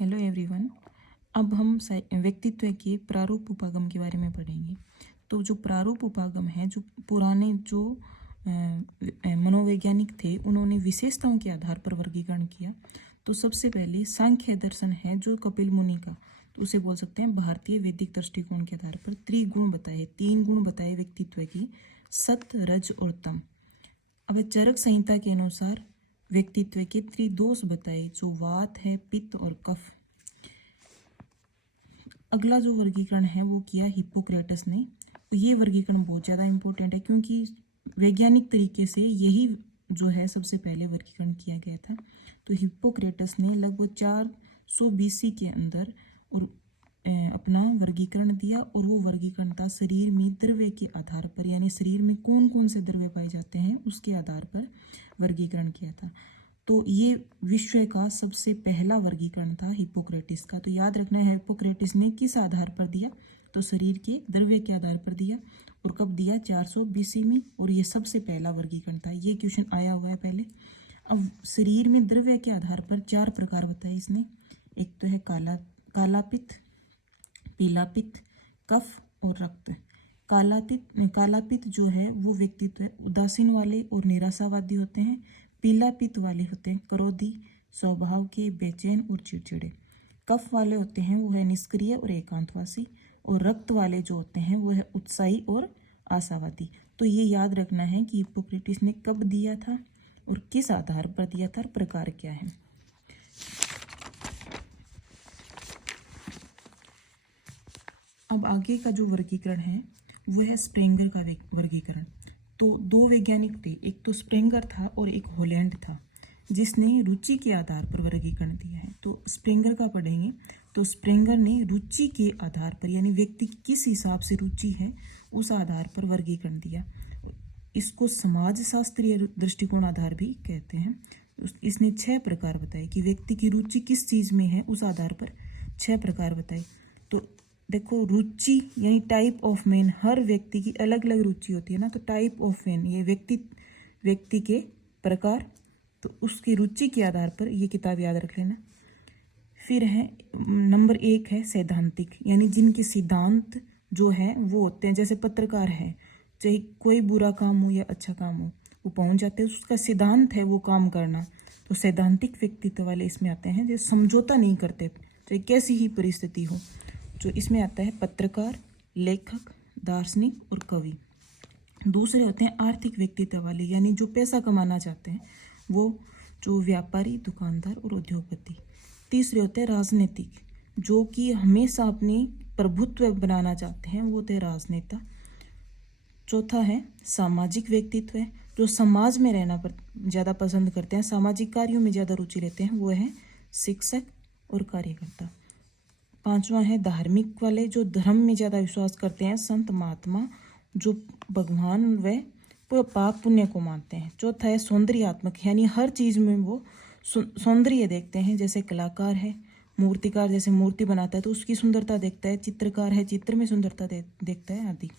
Hello everyone. अब हम व्यक्तित्व के प्रारूप उपागम के बारे में पढ़ेंगे। तो जो प्रारूप उपागम है, जो पुराने जो मनोवैज्ञानिक थे, उन्होंने विशेषताओं के आधार पर वर्गीकरण किया। तो सबसे पहले सांख्य दर्शन है जो कपिल मुनि का, तो उसे बोल सकते हैं भारतीय वैदिक दृष्टिकोण के आधार पर त्रिगुण बताए, 3 गुण बताए व्यक्तित्व की, सत, रज और तम। अब चरक संहिता के अनुसार व्यक्तित्व के त्रिदोष बताए, जो वात है, पित्त और कफ। अगला जो वर्गीकरण है वो किया हिप्पोक्रेटस ने। ये वर्गीकरण बहुत ज़्यादा इम्पोर्टेंट है क्योंकि वैज्ञानिक तरीके से यही जो है सबसे पहले वर्गीकरण किया गया था। तो हिप्पोक्रेटस ने लगभग 400 BC के अंदर और अपना वर्गीकरण दिया, और वो वर्गीकरण था शरीर में द्रव्य के आधार पर, यानी शरीर में कौन कौन से द्रव्य पाए जाते हैं उसके आधार पर वर्गीकरण किया था। तो ये विश्व का सबसे पहला वर्गीकरण था हिप्पोक्रेटिस का। तो याद रखना है हिप्पोक्रेटिस ने किस आधार पर दिया, तो शरीर के द्रव्य के आधार पर दिया, और कब दिया, 400 BC में, और ये सबसे पहला वर्गीकरण था। ये क्वेश्चन आया हुआ है पहले। अब शरीर में द्रव्य के आधार पर 4 प्रकार बताए इसने। एक तो है काला पित्त, पीला पित्त, कफ और रक्त। काला पित्त जो है वो व्यक्तित्व उदासीन वाले और निराशावादी होते हैं। पीला पित्त वाले होते हैं क्रोधी, स्वभाव के, बेचैन और चिड़चिड़े। कफ वाले होते हैं वो है निष्क्रिय और एकांतवासी, और रक्त वाले जो होते हैं वो है उत्साही और आशावादी। तो ये याद रखना है कि हिप्पोक्रेटिस ने कब दिया था और किस आधार पर दिया था, प्रकार क्या है। अब आगे का जो वर्गीकरण है वो है स्प्रेंगर का वर्गीकरण। तो 2 वैज्ञानिक थे, एक तो स्प्रेंगर था और एक हॉलैंड था, जिसने रुचि के आधार पर वर्गीकरण दिया है। तो स्प्रेंगर का पढ़ेंगे। तो स्प्रेंगर ने रुचि के आधार पर, यानी व्यक्ति की किस हिसाब से रुचि है उस आधार पर वर्गीकरण दिया। इसको समाज शास्त्रीय दृष्टिकोण आधार भी कहते हैं। इसने 6 प्रकार बताए कि व्यक्ति की रुचि किस चीज़ में है, उस आधार पर 6 प्रकार बताए। तो देखो, रुचि यानी टाइप ऑफ मैन, हर व्यक्ति की अलग अलग रुचि होती है ना। तो टाइप ऑफ मैन ये व्यक्ति के प्रकार, तो उसकी रुचि के आधार पर ये किताब याद रख लेना। फिर है नंबर 1 है सैद्धांतिक, यानी जिनके सिद्धांत जो है वो होते हैं, जैसे पत्रकार है, चाहे कोई बुरा काम हो या अच्छा काम हो वो पहुंच जाते हैं, उसका सिद्धांत है वो काम करना। तो सैद्धांतिक व्यक्तित्व वाले इसमें आते हैं, जो समझौता नहीं करते चाहे कैसी ही परिस्थिति हो। जो इसमें आता है पत्रकार, लेखक, दार्शनिक और कवि। दूसरे होते हैं आर्थिक व्यक्तित्व वाले, यानी जो पैसा कमाना चाहते हैं, वो जो व्यापारी, दुकानदार और उद्योगपति। तीसरे होते हैं राजनीतिक, जो कि हमेशा अपनी प्रभुत्व बनाना चाहते हैं, वो होते हैं राजनेता। चौथा है सामाजिक व्यक्तित्व है, जो समाज में रहना पर ज़्यादा पसंद करते हैं, सामाजिक कार्यों में ज़्यादा रुचि लेते हैं, वो है शिक्षक और कार्यकर्ता। 5वां है धार्मिक वाले, जो धर्म में ज़्यादा विश्वास करते हैं, संत महात्मा, जो भगवान व पाप पुण्य को मानते हैं। चौथा है सौंदर्यात्मक, यानी हर चीज़ में वो सौंदर्य देखते हैं, जैसे कलाकार है, मूर्तिकार जैसे मूर्ति बनाता है तो उसकी सुंदरता देखता है, चित्रकार है, चित्र में सुंदरता देखता है आदि।